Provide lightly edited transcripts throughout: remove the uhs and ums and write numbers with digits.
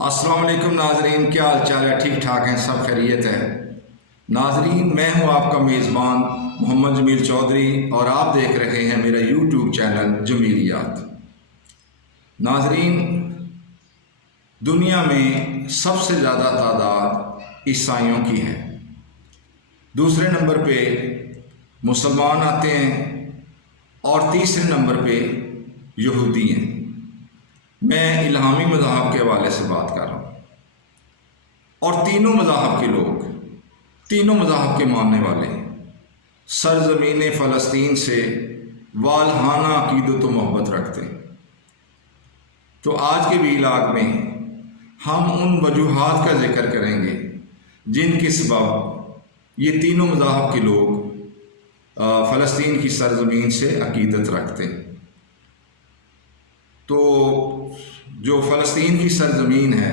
السلام علیکم ناظرین، کیا حال چال ہے؟ ٹھیک ٹھاک ہیں؟ سب خیریت ہے؟ ناظرین، میں ہوں آپ کا میزبان محمد جمیل چودھری اور آپ دیکھ رہے ہیں میرا یوٹیوب چینل جمیلیات۔ ناظرین، دنیا میں سب سے زیادہ تعداد عیسائیوں کی ہے، دوسرے نمبر پہ مسلمان آتے ہیں اور تیسرے نمبر پہ یہودی ہیں۔ میں الہامی مذہب کے حوالے سے بات کر رہا ہوں، اور تینوں مذاہب کے لوگ، تینوں مذاہب کے ماننے والے سرزمین فلسطین سے والہانہ عقیدت و محبت رکھتے ہیں۔ تو آج کے ویلاگ میں ہم ان وجوہات کا ذکر کریں گے جن کے سبب یہ تینوں مذاہب کے لوگ فلسطین کی سرزمین سے عقیدت رکھتے ہیں۔ تو جو فلسطین کی سرزمین ہے،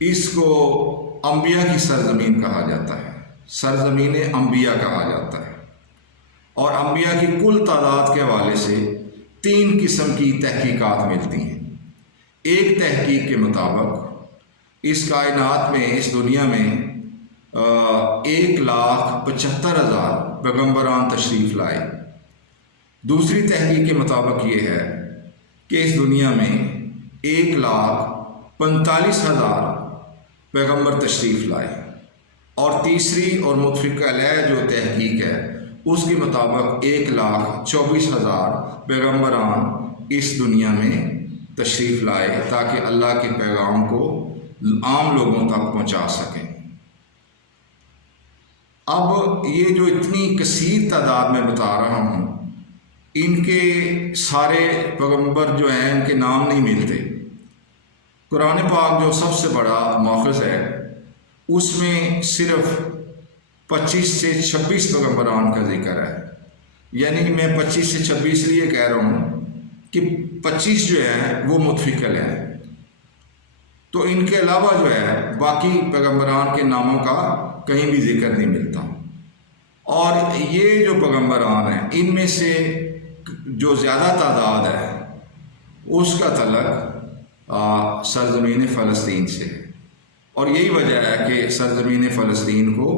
اس کو انبیاء کی سرزمین کہا جاتا ہے، سرزمین انبیاء کہا جاتا ہے، اور انبیاء کی کل تعداد کے حوالے سے 3 قسم کی تحقیقات ملتی ہیں۔ ایک تحقیق کے مطابق اس کائنات میں، اس دنیا میں 1,75,000 پیغمبران تشریف لائے۔ دوسری تحقیق کے مطابق یہ ہے کہ اس دنیا میں 1,45,000 پیغمبر تشریف لائے، اور تیسری اور متفق علیہ جو تحقیق ہے اس کے مطابق 1,24,000 پیغمبران اس دنیا میں تشریف لائے تاکہ اللہ کے پیغام کو عام لوگوں تک پہنچا سکیں۔ اب یہ جو اتنی کثیر تعداد میں بتا رہا ہوں، ان کے سارے پیغمبر جو ہیں ان کے نام نہیں ملتے۔ قرآن پاک جو سب سے بڑا ماخذ ہے، اس میں صرف 25 سے 26 پیغمبران کا ذکر ہے۔ یعنی میں 25 سے 26 لیے کہہ رہا ہوں کہ 25 جو ہیں وہ متفق علیہ ہیں، تو ان کے علاوہ جو ہے باقی پیغمبران کے ناموں کا کہیں بھی ذکر نہیں ملتا۔ اور یہ جو پیغمبران ہیں، ان میں سے جو زیادہ تعداد ہے اس کا تعلق سرزمین فلسطین سے ہے، اور یہی وجہ ہے کہ سرزمین فلسطین کو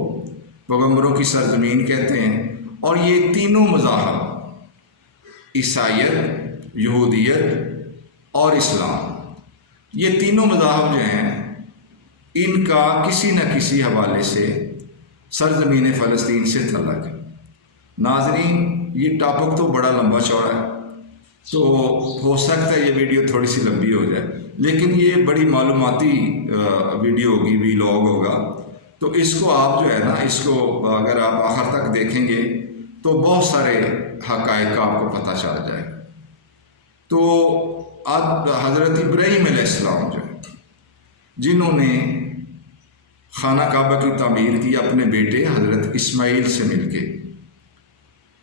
پیغمبروں کی سرزمین کہتے ہیں۔ اور یہ تینوں مذاہب، عیسائیت، یہودیت اور اسلام، یہ تینوں مذاہب جو ہیں ان کا کسی نہ کسی حوالے سے سرزمین فلسطین سے تعلق ہے۔ ناظرین، یہ ٹاپک تو بڑا لمبا چوڑا ہے، تو ہو سکتا ہے یہ ویڈیو تھوڑی سی لمبی ہو جائے، لیکن یہ بڑی معلوماتی ویڈیو ہوگی، ویلاگ ہوگا، تو اس کو آپ جو ہے نا، اس کو اگر آپ آخر تک دیکھیں گے تو بہت سارے حقائق کا آپ کو پتہ چل جائے گا۔ تو اب حضرت ابراہیم علیہ السلام جو ہے، جنہوں نے خانہ کعبہ کی تعمیر کی اپنے بیٹے حضرت اسماعیل سے مل کے،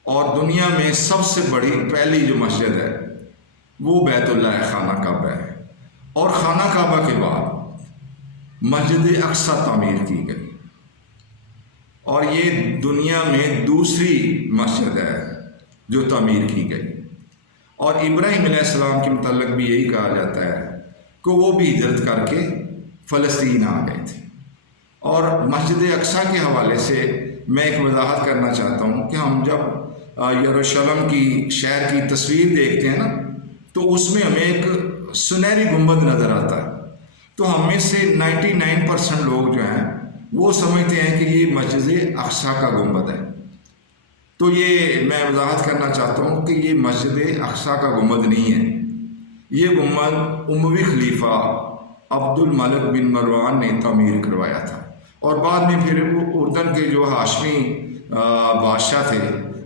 اور دنیا میں سب سے بڑی پہلی جو مسجد ہے وہ بیت اللہ خانہ کعبہ ہے، اور خانہ کعبہ کے بعد مسجد اقصی تعمیر کی گئی، اور یہ دنیا میں دوسری مسجد ہے جو تعمیر کی گئی۔ اور ابراہیم علیہ السلام کے متعلق بھی یہی کہا جاتا ہے کہ وہ بھی ہجرت کر کے فلسطین آ گئے تھے۔ اور مسجد اقصی کے حوالے سے میں ایک وضاحت کرنا چاہتا ہوں کہ ہم جب یروشلم کی شہر کی تصویر دیکھتے ہیں نا، تو اس میں ہمیں ایک سنہری گنبد نظر آتا ہے، تو ہم میں سے 99% لوگ جو ہیں وہ سمجھتے ہیں کہ یہ مسجد اقصی کا گنبد ہے۔ تو یہ میں وضاحت کرنا چاہتا ہوں کہ یہ مسجد اقصی کا گنبد نہیں ہے، یہ گنبد اموی خلیفہ عبد الملک بن مروان نے تعمیر کروایا تھا، اور بعد میں پھر اردن کے جو ہاشمی بادشاہ تھے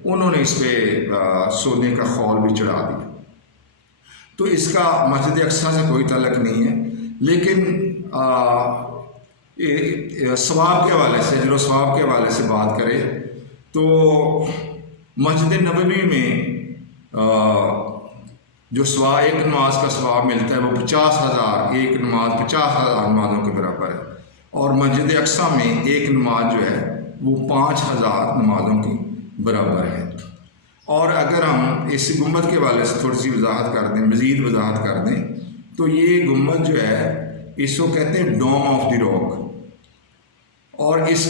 انہوں نے اس پہ سونے کا خول بھی چڑھا دیا۔ تو اس کا مسجد اقصی سے کوئی تعلق نہیں ہے، لیکن ثواب کے حوالے سے، اجر و ثواب کے حوالے سے بات کرے تو مسجد نبوی میں جو ایک نماز کا ثواب ملتا ہے وہ 50,000، ایک نماز 50,000 نمازوں کے برابر ہے، اور مسجد اقصی میں ایک نماز جو ہے وہ 5,000 نمازوں کی برابر ہے۔ اور اگر ہم اس گنبد کے حوالے سے تھوڑی سی وضاحت کر دیں، مزید وضاحت کر دیں، تو یہ گنبد جو ہے اس کو کہتے ہیں ڈوم آف دی راک. اور اس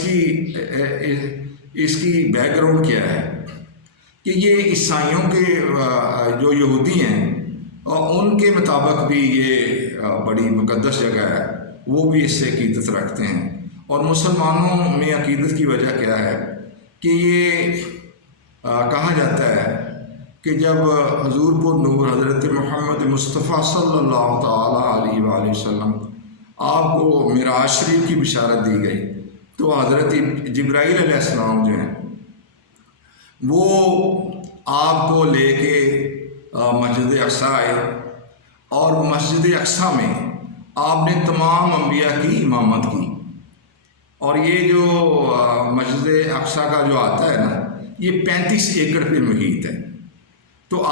کی بیک گراؤنڈ کیا ہے کہ یہ عیسائیوں کے جو یہودی ہیں ان کے مطابق بھی یہ بڑی مقدس جگہ ہے، وہ بھی اس سے عقیدت رکھتے ہیں. اور مسلمانوں میں عقیدت کی وجہ کیا ہے کہ یہ کہا جاتا ہے کہ جب حضور پر نور حضرت محمد مصطفیٰ صلی اللہ تعالیٰ علیہ وآلہ وسلم آپ کو معراج شریف کی بشارت دی گئی تو حضرت جبرائیل علیہ السلام جو ہیں وہ آپ کو لے کے مسجد اقصیٰ آئے، اور مسجد اقصیٰ میں آپ نے تمام انبیاء کی امامت کی. اور یہ جو مسجد اقصیٰ کا جو آتا ہے نا، یہ 35 ایکڑ پہ محیط ہے. تو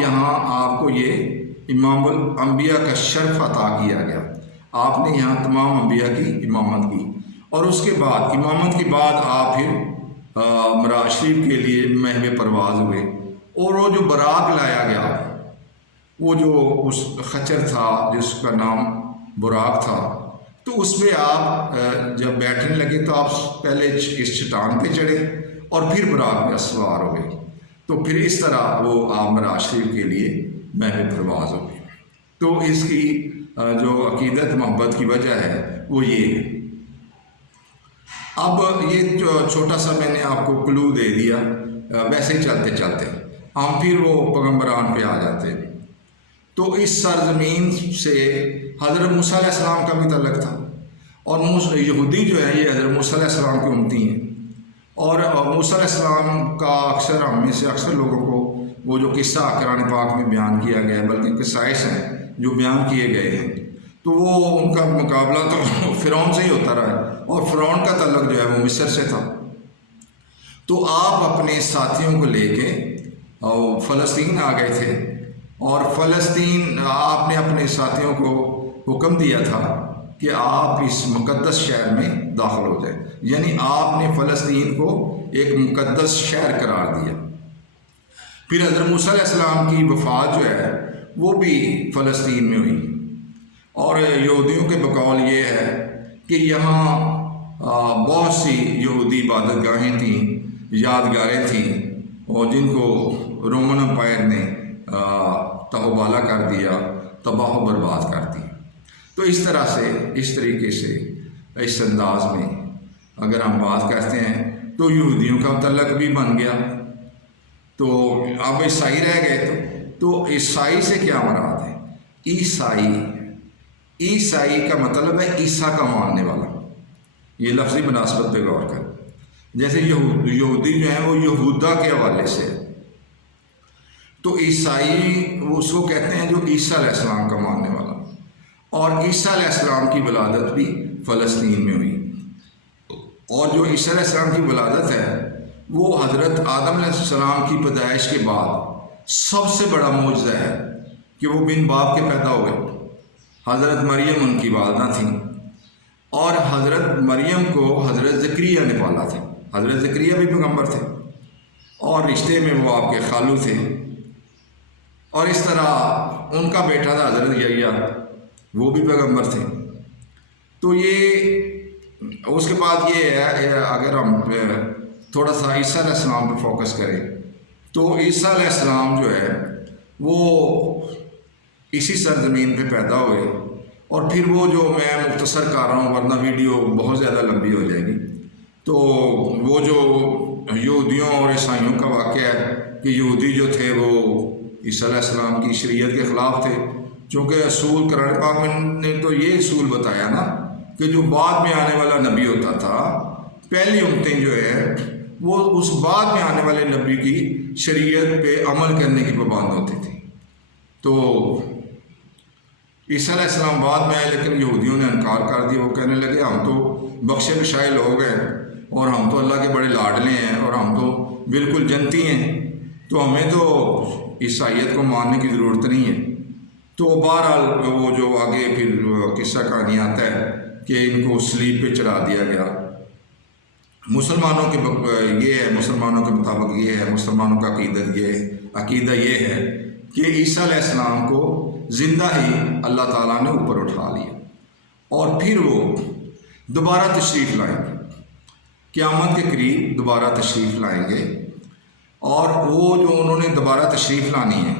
یہاں آپ کو یہ امام الانبیاء کا شرف عطا کیا گیا. آپ نے یہاں تمام انبیاء کی امامت کی، اور اس کے بعد امامت کے بعد آپ پھر معراج شریف کے لیے محو پرواز ہوئے. اور وہ جو براق لایا گیا، وہ جو اس خچر تھا جس کا نام براق تھا، تو اس پہ آپ جب بیٹھنے لگے تو آپ پہلے اس چٹان پہ چڑھے اور پھر براق میں سوار ہو گئے. تو پھر اس طرح وہ آپ معراج شریف کے لیے محو پرواز ہو گئے. تو اس کی جو عقیدت محبت کی وجہ ہے وہ یہ ہے. اب یہ چھوٹا سا میں نے آپ کو کلو دے دیا. ویسے ہی چلتے چلتے ہم پھر وہ پیغمبران پہ آ جاتے. تو اس سرزمین سے حضرت موسیٰ علیہ السلام کا بھی تعلق تھا، اور یہودی جو ہے یہ حضرت موسیٰ علیہ السلام کی امتی ہیں. اور موسیٰ علیہ السلام کا اکثر ہم میں سے اکثر لوگوں کو وہ جو قصہ قرآن پاک میں بیان کیا گیا ہے، بلکہ قصائص ہیں جو بیان کیے گئے ہیں، تو وہ ان کا مقابلہ تو فرعون سے ہی ہوتا رہا ہے، اور فرعون کا تعلق جو ہے وہ مصر سے تھا. تو آپ اپنے ساتھیوں کو لے کے فلسطین آ گئے تھے، اور فلسطین آپ نے اپنے ساتھیوں کو حکم دیا تھا کہ آپ اس مقدس شہر میں داخل ہو جائیں. یعنی آپ نے فلسطین کو ایک مقدس شہر قرار دیا. پھر حضرت موسیٰ علیہ السلام کی وفات جو ہے وہ بھی فلسطین میں ہوئی. اور یہودیوں کے بقول یہ ہے کہ یہاں بہت سی یہودی عبادت گاہیں تھیں، یادگاریں تھیں، اور جن کو رومن امپائر نے تہوبالا کر دیا، تباہ و برباد کر دی. تو اس طرح سے، اس طریقے سے، اس انداز میں اگر ہم بات کرتے ہیں تو یہودیوں کا تعلق بھی بن گیا. تو اب عیسائی رہ گئے. تو عیسائی سے کیا مراد ہے؟ عیسائی کا مطلب ہے عیسیٰ کا ماننے والا. یہ لفظی مناسبت پہ غور کریں. جیسے یہودی جو ہیں وہ یہودا کے حوالے سے، تو عیسائی اس کو کہتے ہیں جو عیسیٰ علیہ السلام کا ماننے والا. اور عیسیٰ علیہ السلام کی ولادت بھی فلسطین میں ہوئی. اور جو عیسیٰ علیہ السلام کی ولادت ہے وہ حضرت آدم علیہ السلام کی پیدائش کے بعد سب سے بڑا معجزہ ہے کہ وہ بن باپ کے پیدا ہوئے. حضرت مریم ان کی والدہ تھیں، اور حضرت مریم کو حضرت زکریا نے پالا تھا. حضرت زکریا بھی پیغمبر تھے، اور رشتے میں وہ آپ کے خالو تھے. اور اس طرح ان کا بیٹا تھا حضرت یحییٰ، وہ بھی پیغمبر تھے. تو یہ اس کے بعد یہ ہے، اگر ہم تھوڑا سا عیسیٰ علیہ السلام پہ فوکس کریں تو عیسیٰ علیہ السلام جو ہے وہ اسی سرزمین پہ پیدا ہوئے. اور پھر وہ جو میں مختصر کر رہا ہوں ورنہ ویڈیو بہت زیادہ لمبی ہو جائے گی. تو وہ جو یہودیوں اور عیسائیوں کا واقعہ ہے کہ یہودی جو تھے وہ عیسیٰ علیہ السلام کی شریعت کے خلاف تھے، چونکہ اصول قرآن پاک میں نے تو یہ اصول بتایا نا کہ جو بعد میں آنے والا نبی ہوتا تھا، پہلی امتیں جو ہے وہ اس بعد میں آنے والے نبی کی شریعت پہ عمل کرنے کی پابند ہوتی تھی. تو عیسیٰ علیہ السلام بعد میں آئے، لیکن یہودیوں نے انکار کر دیا. وہ کہنے لگے ہم تو بخشے بشائے لوگ ہیں، اور ہم تو اللہ کے بڑے لاڈلے ہیں، اور ہم تو بالکل جنتی ہیں، تو ہمیں تو عیسائیت کو ماننے کی ضرورت نہیں ہے. تو بہرحال وہ جو آگے پھر قصہ کہانی آتا ہے کہ ان کو صلیب پہ چڑھا دیا گیا. مسلمانوں کے یہ ہے، مسلمانوں کے مطابق یہ ہے، مسلمانوں کا عقیدہ یہ ہے کہ عیسیٰ علیہ السلام کو زندہ ہی اللہ تعالیٰ نے اوپر اٹھا لیا. اور پھر وہ دوبارہ تشریف لائیں گے، قیامت کے قریب دوبارہ تشریف لائیں گے، اور وہ جو انہوں نے دوبارہ تشریف لانی ہے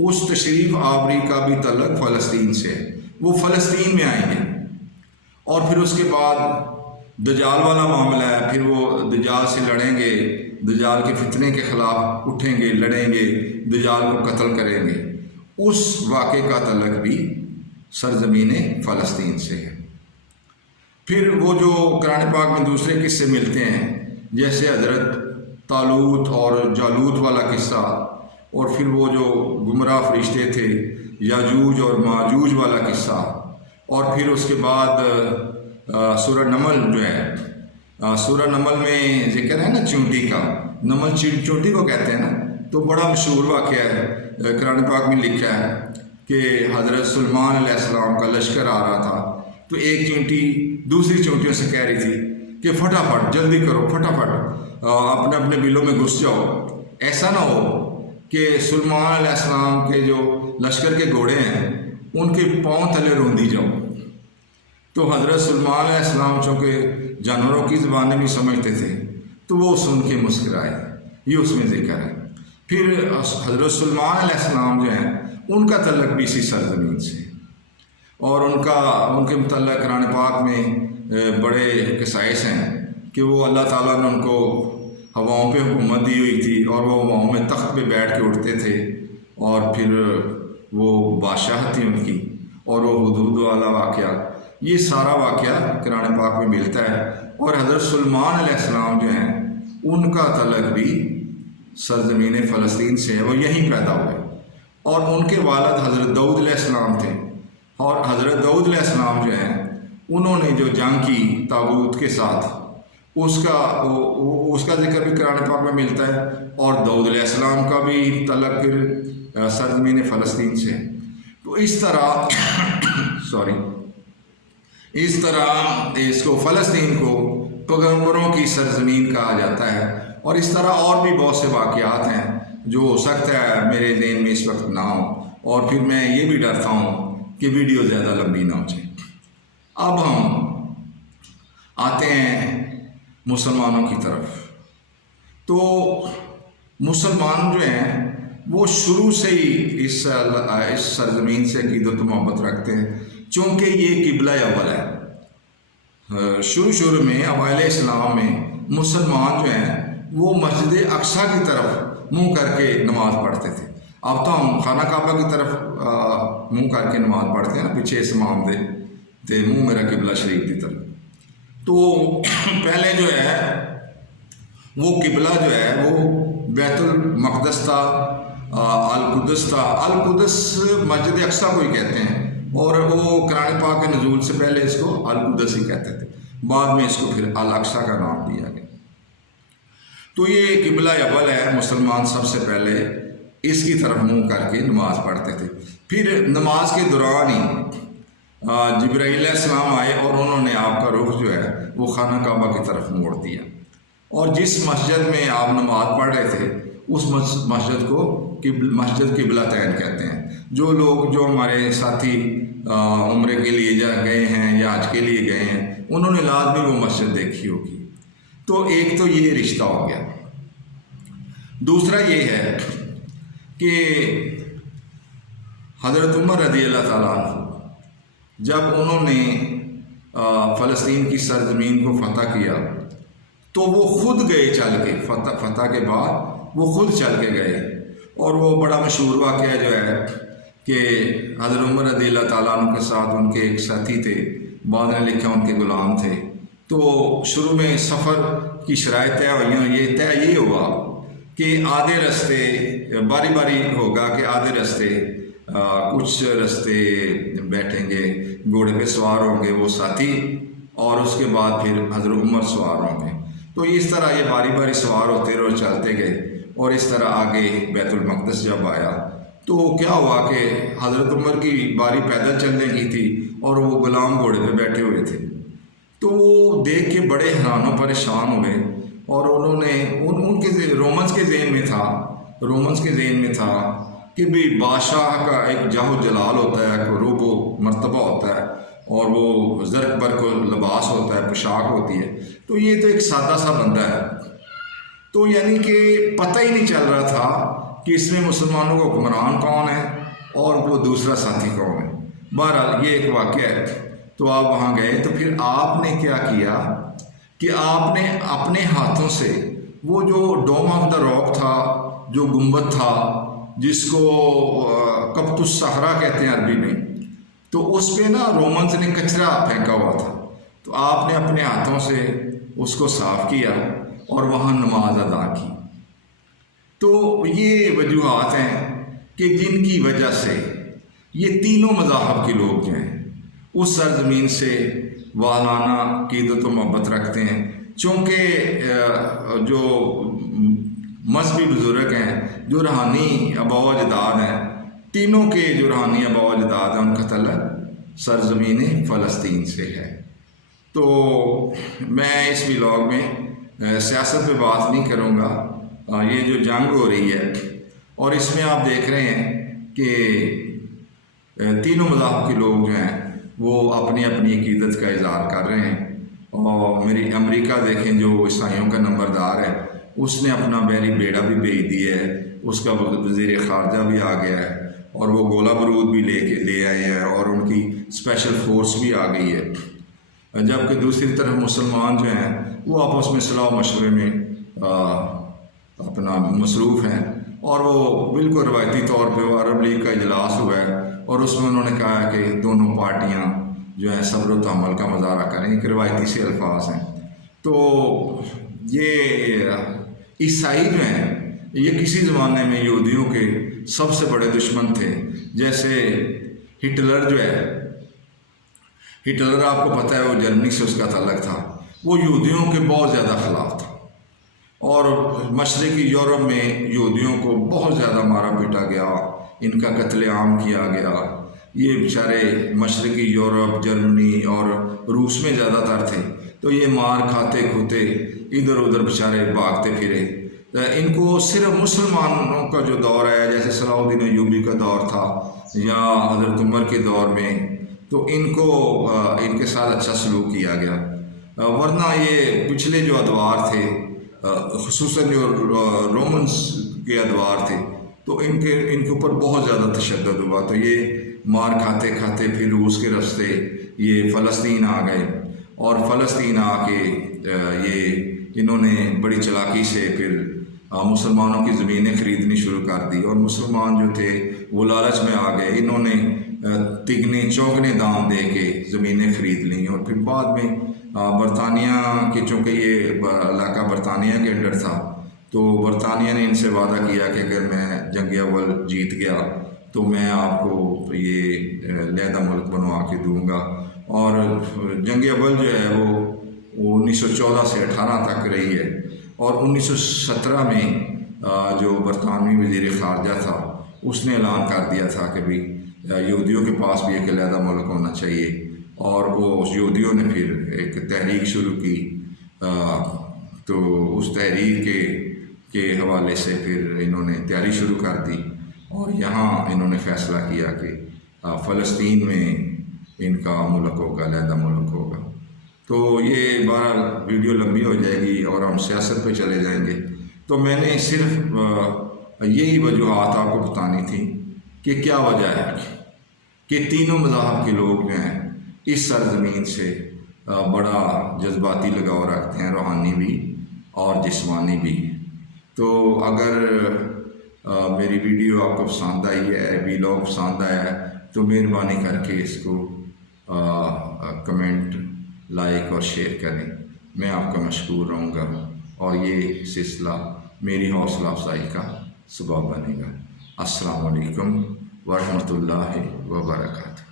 اس تشریف آوری کا بھی تعلق فلسطین سے ہے، وہ فلسطین میں آئیں گے، اور پھر اس کے بعد دجال والا معاملہ ہے، پھر وہ دجال سے لڑیں گے، دجال کے فتنے کے خلاف اٹھیں گے، لڑیں گے، دجال کو قتل کریں گے، اس واقعے کا تعلق بھی سرزمین فلسطین سے ہے۔ پھر وہ جو قرآن پاک میں دوسرے قصے ملتے ہیں، جیسے حضرت طالوت اور جالوت والا قصہ، اور پھر وہ جو گمراہ فرشتے تھے یاجوج اور ماجوج والا قصہ، اور پھر اس کے بعد سورہ نمل جو ہے، سورہ نمل میں ذکر ہے نا چونٹی کا، نمل چونٹی کو کہتے ہیں نا، تو بڑا مشہور واقعہ ہے، قرآن پاک میں لکھا ہے کہ حضرت سلیمان علیہ السلام کا لشکر آ رہا تھا، تو ایک چونٹی دوسری چونٹیوں سے کہہ رہی تھی کہ فٹافٹ جلدی کرو، فٹافٹ اپنے اپنے بلوں میں گھس جاؤ، ایسا نہ ہو کہ سلیمان علیہ السلام کے جو لشکر کے گھوڑے ہیں ان کے پاؤں تلے روندی جاؤ۔ تو حضرت سلیمان علیہ السلام چونکہ جانوروں کی زبانیں بھی سمجھتے تھے تو وہ سن کے مسکرائے، یہ اس میں ذکر ہے۔ پھر حضرت سلیمان علیہ السلام جو ہیں ان کا تعلق بھی اسی سرزمین سے، اور ان کے متعلق قرآن پاک میں بڑے قصائص ہیں کہ وہ اللہ تعالیٰ نے ان کو ہواؤں پہ حکومت دی ہوئی تھی، اور وہ ہواؤں میں تخت پہ بیٹھ کے اٹھتے تھے، اور پھر وہ بادشاہ تھی ان کی، اور وہ حدود والا واقعہ، یہ سارا واقعہ قرآن پاک میں ملتا ہے۔ اور حضرت سلیمان علیہ السلام جو ہیں ان کا تعلق بھی سرزمین فلسطین سے ہے، وہ یہیں پیدا ہوئے، اور ان کے والد حضرت داؤد علیہ السلام تھے، اور حضرت داؤد علیہ السلام جو ہیں انہوں نے جو جنگ کی طاغوت کے ساتھ، اس کا ذکر بھی قرآن پاک میں ملتا ہے، اور داؤد علیہ السلام کا بھی تعلق پھر سرزمین فلسطین سے ہے۔ تو اس طرح اس کو فلسطین کو پیغمبروں کی سرزمین کہا جاتا ہے، اور اس طرح اور بھی بہت سے واقعات ہیں جو ہو سکتا ہے میرے ذہن میں اس وقت نہ ہو، اور پھر میں یہ بھی ڈرتا ہوں کہ ویڈیو زیادہ لمبی نہ ہو جائے۔ اب ہم آتے ہیں مسلمانوں کی طرف۔ تو مسلمان جو ہیں وہ شروع سے ہی اس سرزمین سے عقیدت و محبت رکھتے ہیں، چونکہ یہ قبلہ اول ہے۔ شروع میں اوائل اسلام میں مسلمان جو ہیں وہ مسجد اقصیٰ کی طرف منہ کر کے نماز پڑھتے تھے۔ اب تو ہم خانہ کعبہ کی طرف منہ کر کے نماز پڑھتے ہیں نا، پیچھے اسمام دے منہ میرا قبلہ شریف کی طرف۔ تو پہلے جو ہے وہ قبلہ جو ہے وہ بیت المقدس تھا، القدس تھا، القدس مسجد اقصیٰ کو ہی کہتے ہیں، اور وہ قرآن پاک کے نزول سے پہلے اس کو القدس ہی کہتے تھے، بعد میں اس کو پھر الاقصیٰ کا نام دیا گیا۔ تو یہ قبلہ اول ہے، مسلمان سب سے پہلے اس کی طرف منہ کر کے نماز پڑھتے تھے۔ پھر نماز کے دوران ہی جبرائیل علیہ السلام آئے، اور انہوں نے آپ کا رخ جو ہے وہ خانہ کعبہ کی طرف موڑ دیا، اور جس مسجد میں آپ نماز پڑھ رہے تھے اس مسجد کو مسجد قبلتین کہتے ہیں۔ جو لوگ جو ہمارے ساتھی عمرے کے لیے گئے ہیں یا حج کے لیے گئے ہیں انہوں نے لازمی وہ مسجد دیکھی ہوگی۔ تو ایک تو یہ رشتہ ہو گیا۔ دوسرا یہ ہے کہ حضرت عمر رضی اللہ تعالیٰ عنہ جب انہوں نے فلسطین کی سرزمین کو فتح کیا تو وہ خود گئے چل کے، فتح کے بعد وہ خود چل کے گئے، اور وہ بڑا مشہور واقعہ جو ہے کہ حضرت عمر رضی اللہ تعالیٰ عنہ کے ساتھ ان کے ایک ساتھی تھے، بعد نے لکھا ان کے غلام تھے۔ تو شروع میں سفر کی شرائط طے ہوئی، یہ ہوا کہ آدھے رستے باری باری ہوگا کہ آدھے رستے کچھ رستے بیٹھیں گے، گھوڑے پہ سوار ہوں گے وہ ساتھی، اور اس کے بعد پھر حضرت عمر سوار ہوں گے۔ تو اس طرح یہ باری باری سوار ہوتے رہے، چلتے گئے، اور اس طرح آگے بیت المقدس جب آیا تو کیا ہوا کہ حضرت عمر کی باری پیدل چلنے کی تھی اور وہ غلام گھوڑے پہ بیٹھے ہوئے تھے۔ تو وہ دیکھ کے بڑے حیران و پریشان ہوئے، اور انہوں نے ان کے رومنس کے ذہن میں تھا کہ بھی بادشاہ کا ایک جاہ و جلال ہوتا ہے، ایک روب و مرتبہ ہوتا ہے، اور وہ زرق برق لباس ہوتا ہے، پوشاک ہوتی ہے، تو یہ تو ایک سادہ سا بندہ ہے. تو یعنی کہ پتہ ہی نہیں چل رہا تھا کہ اس میں مسلمانوں کا حکمران کون ہے اور وہ دوسرا ساتھی کون ہے. بہرحال یہ ایک واقعہ ہے. تو آپ وہاں گئے تو پھر آپ نے کیا کیا کہ آپ نے اپنے ہاتھوں سے وہ جو ڈوم آف دا راک تھا، جو گنبد تھا جس کو قبۃ الصحرا کہتے ہیں عربی میں، تو اس پہ نا رومنز نے کچرا پھینکا ہوا تھا، تو آپ نے اپنے ہاتھوں سے اس کو صاف کیا اور وہاں نماز ادا کی. تو یہ وجوہات ہیں کہ جن کی وجہ سے یہ تینوں مذاہب کے لوگ جو ہیں اس سرزمین سے والانہ عقیدت و محبت رکھتے ہیں. چونکہ جو مذہبی بزرگ ہیں، جو روحانی آباء و اجداد ہیں، تینوں کے جو روحانی آباء و اجداد ہیں ان کا تعلق سرزمین فلسطین سے ہے. تو میں اس ولاگ میں سیاست پہ بات نہیں کروں گا. یہ جو جنگ ہو رہی ہے اور اس میں آپ دیکھ رہے ہیں کہ تینوں مذاہب کے لوگ جو ہیں وہ اپنی اپنی عقیدت کا اظہار کر رہے ہیں. اور میری امریکہ دیکھیں جو عیسائیوں کا نمبردار ہے، اس نے اپنا بحری بیڑا بھی بھیج دیا ہے، اس کا وزیر خارجہ بھی آ گیا ہے اور وہ گولہ بارود بھی لے آئے ہیں اور ان کی اسپیشل فورس بھی آ گئی ہے. جبکہ دوسری طرف مسلمان جو ہیں وہ آپس میں صلاح مشورے میں اپنا مصروف ہیں، اور وہ بالکل روایتی طور پہ وہ عرب لیگ کا اجلاس ہوا ہے اور اس میں انہوں نے کہا ہے کہ دونوں پارٹیاں جو ہیں صبر و تحمل کا مظاہرہ کریں. ایک روایتی سے الفاظ ہیں. تو یہ عیسائی جو ہیں یہ کسی زمانے میں یہودیوں کے سب سے بڑے دشمن تھے. جیسے ہٹلر جو ہے، ہٹلر آپ کو پتہ ہے وہ جرمنی سے اس کا تعلق تھا، وہ یہودیوں کے بہت زیادہ خلاف تھا اور مشرقی یورپ میں یہودیوں کو بہت زیادہ مارا پیٹا گیا، ان کا قتل عام کیا گیا. یہ بیچارے مشرقی یورپ، جرمنی اور روس میں زیادہ تر تھے، تو یہ مار کھاتے کھوتے ادھر ادھر بیچارے بھاگتے پھرے. ان کو صرف مسلمانوں کا جو دور ہے، جیسے صلاح الدین ایوبی کا دور تھا یا حضرت عمر کے دور میں، تو ان کو ان کے ساتھ اچھا سلوک کیا گیا. ورنہ یہ پچھلے جو ادوار تھے، خصوصاً جو رومنس کے ادوار تھے، تو ان کے اوپر بہت زیادہ تشدد ہوا. تو یہ مار کھاتے کھاتے پھر روس کے راستے یہ فلسطین آ گئے، اور فلسطین آ کے یہ انہوں نے بڑی چلاکی سے پھر مسلمانوں کی زمینیں خریدنی شروع کر دی، اور مسلمان جو تھے وہ لالچ میں آ گئے. انہوں نے تگنے چوکنے دام دے کے زمینیں خرید لیں، اور پھر بعد میں برطانیہ کے، چونکہ یہ علاقہ برطانیہ کے انڈر تھا، تو برطانیہ نے ان سے وعدہ کیا کہ اگر میں جنگ اول جیت گیا تو میں آپ کو یہ علیحدہ ملک بنوا کے دوں گا. اور جنگ اول جو ہے وہ 1914 سے 18 تک رہی ہے، اور 1917 میں جو برطانوی وزیر خارجہ تھا اس نے اعلان کر دیا تھا کہ بھی یہودیوں کے پاس بھی ایک علیحدہ ملک ہونا چاہیے. اور وہ یہودیوں نے پھر ایک تحریک شروع کی، تو اس تحریک کے حوالے سے پھر انہوں نے تیاری شروع کر دی، اور یہاں انہوں نے فیصلہ کیا کہ فلسطین میں ان کا ملک ہوگا، علیحدہ ملک ہوگا. تو یہ بہرحال ویڈیو لمبی ہو جائے گی اور ہم سیاست پہ چلے جائیں گے. تو میں نے صرف یہی وجوہات آپ کو بتانی تھی کہ کیا وجہ ہے کہ تینوں مذاہب کے لوگ جو ہیں اس سرزمین سے بڑا جذباتی لگاؤ رکھتے ہیں، روحانی بھی اور جسمانی بھی. تو اگر میری ویڈیو آپ کو پسند آئی ہے، ویلاگ پسند آیا ہے، تو مہربانی کر کے اس کو کمنٹ، لائک اور شیئر کریں. میں آپ کا مشکور رہوں گا، اور یہ سلسلہ میری حوصلہ افزائی کا سبب بنے گا. السلام علیکم ورحمۃ اللہ وبرکاتہ.